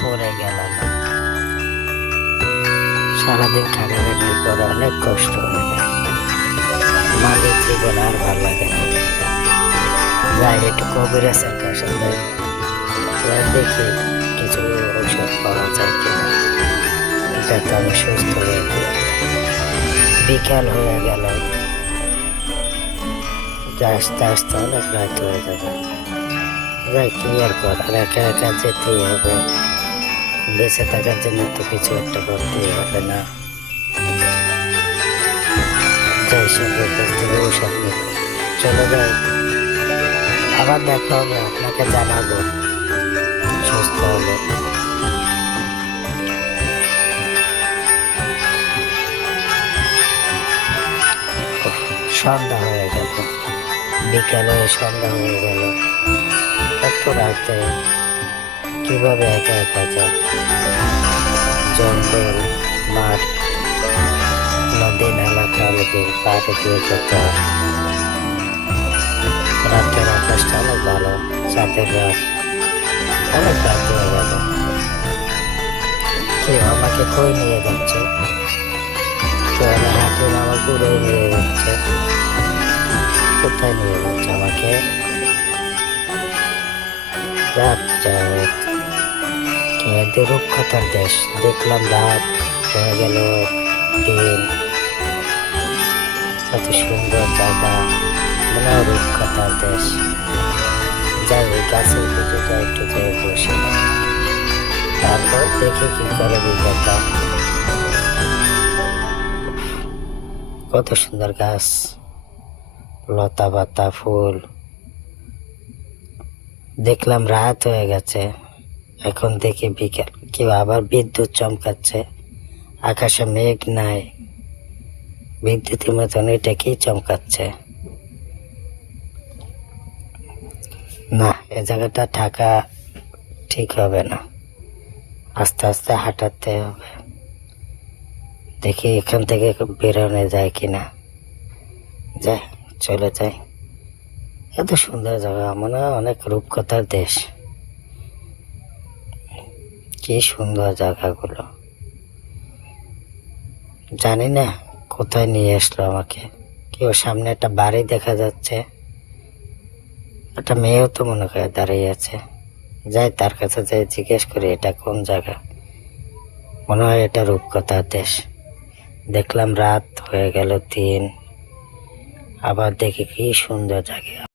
পরে গেলাম, সারাদিন খাটাখাটির পরে অনেক কষ্ট হয়ে যায়, মালিক জীবন আর ভালো লাগে না। যাই একটু কবিরাজের কাছে যাই, দেখি কিছু ঔষধ পাওয়া যায় কিনা, যাতে আমি সুস্থ হয়ে যাই। বিকাল হয়ে গেল, আস্তে আস্তে অনেক রাত হয়ে যাবে। যাই কি আর করার, একা একা যেতেই হবে, বেঁচে থাকার জন্য তো কিছু একটা করতেই হবে না। যাই সঙ্গে কাছ থেকে ঔষধ নিতে চলে যাই, আবার দেখা হবে, আপনাকে জানাবো সুস্থ হলে। সন্ধ্যা হয়ে গেল, বিকেলে সন্ধ্যা হয়ে গেল, এত রাতে কিভাবে একা একা যায়? জঙ্গল, মাঠ, নদী, নালা, খাল, বিল পাড়ে দিয়ে যেতে হয়। রাতের আকাশটা অনেক ভালো, চাঁদের রাত, অনেক রাত হয়ে গেল। কেউ আমাকে কই নিয়ে যাচ্ছে, কেউ আমার হাতে আমার ঘুরে নিয়ে যাচ্ছে, কোথায় নিয়ে যাচ্ছে আমাকে? রাত যায়, কিন্তু রূপকথার দেশ, দেখলাম রাত হয়ে গেল দিন, কত সুন্দর জায়গা, মনে হয় রূপকথার দেশ। যাই ওই গাছের ভিতরে একটু যাই বসে, তারপর দেখি কি করে বিকেলটা। কত সুন্দর গাছ, লতা পাতা, ফুল। দেখলাম রাত হয়ে গেছে, এখন দেখি বিকেল, কেউ আবার বিদ্যুৎ চমকাচ্ছে, আকাশে মেঘ নাই, বিদ্যুতের মতন এটা কি চমকাচ্ছে? না, এ জায়গাটা থাকা ঠিক হবে না, আস্তে আস্তে হাঁটাতে হবে। দেখি এখান থেকে বেরোনো যায় কিনা, যাই, চলে যাই। এত সুন্দর জায়গা, মনে হয় অনেক রূপকথার দেশ। কি সুন্দর জায়গাগুলো, জানি না কোথায় নিয়ে আসলো আমাকে। কেউ সামনে একটা বাড়ি দেখা যাচ্ছে, একটা মেয়েও তো মনে করে দাঁড়িয়ে আছে। যাই তার কাছে যাই, জিজ্ঞেস করি এটা কোন জায়গা। মনে হয় এটা রূপকথার দেশ। দেখলাম রাত হয়ে গেল দিন, আবার দেখি কি সুন্দর জায়গা।